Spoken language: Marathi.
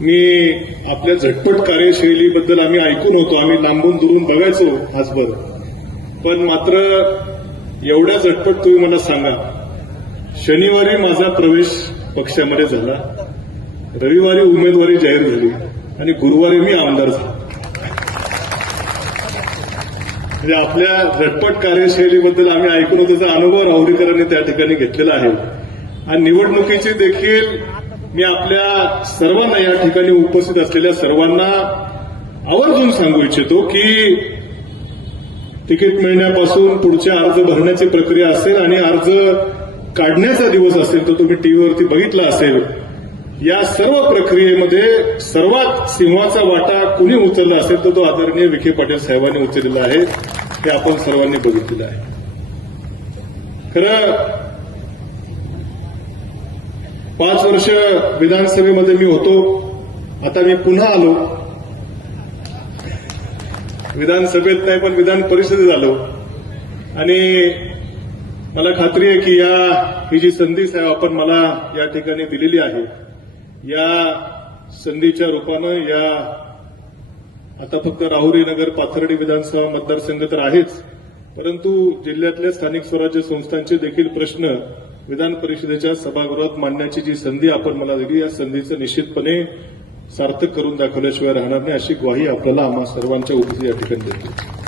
मी आपल्या झटपट कार्यशैलीबद्दल आम्ही ऐकून होतो, आम्ही लांबून दुरून बघायचो आजभर, पण मात्र एवढ्या झटपट तुम्ही मला सांगा, शनिवारी माझा प्रवेश पक्षामध्ये झाला, रविवारी उमेदवारी जाहीर झाली आणि गुरुवारी मी आमदार झालो. म्हणजे आपल्या झटपट कार्यशैलीबद्दल आम्ही ऐकून होतो, त्याचा अनुभव राहुरीकरांनी त्या ठिकाणी घेतलेला आहे. आणि निवडणुकीची देखील मी आपल्या सर्वांना, या ठिकाणी उपस्थित असलेल्या सर्वांना आवर्जून सांगू इच्छितो की तिकीट मिळण्यापासून पुढच्या अर्ज भरण्याची प्रक्रिया असेल आणि अर्ज काढण्याचा दिवस असेल, तो तुम्ही टीव्हीवरती बघितला असेल. या सर्व प्रक्रियेमध्ये सर्वात सिंहाचा वाटा कुणी उचलला असेल तर तो आदरणीय विखे पाटील साहेबांनी उचललेला आहे, हे आपण सर्वांनी बघितलेलं आहे. खरं 5 वर्ष विधानसभेमध्ये मी होतो, आता मी पुन्हा आलो, विधानसभेत नाही पण विधान परिषदेत आलो आणि मला खात्री आहे की ही जी संधी साहेब आपण मला या ठिकाणी दिलेली आहे, या संधीच्या रूपानं या आता फक्त राहुरी नगर पाथर्डी विधानसभा मतदारसंघ तर आहेच, परंतु जिल्ह्यातल्या स्थानिक स्वराज्य संस्थांचे देखील प्रश्न विधान परिषदेच्या सभागृहात मांडण्याची जी संधी आपण मला दिली, या संधीचं निश्चितपणे सार्थक करून दाखवल्याशिवाय राहणार नाही, अशी ग्वाही आपल्याला आम्हा सर्वांच्या उपस्थित या ठिकाणी देतो.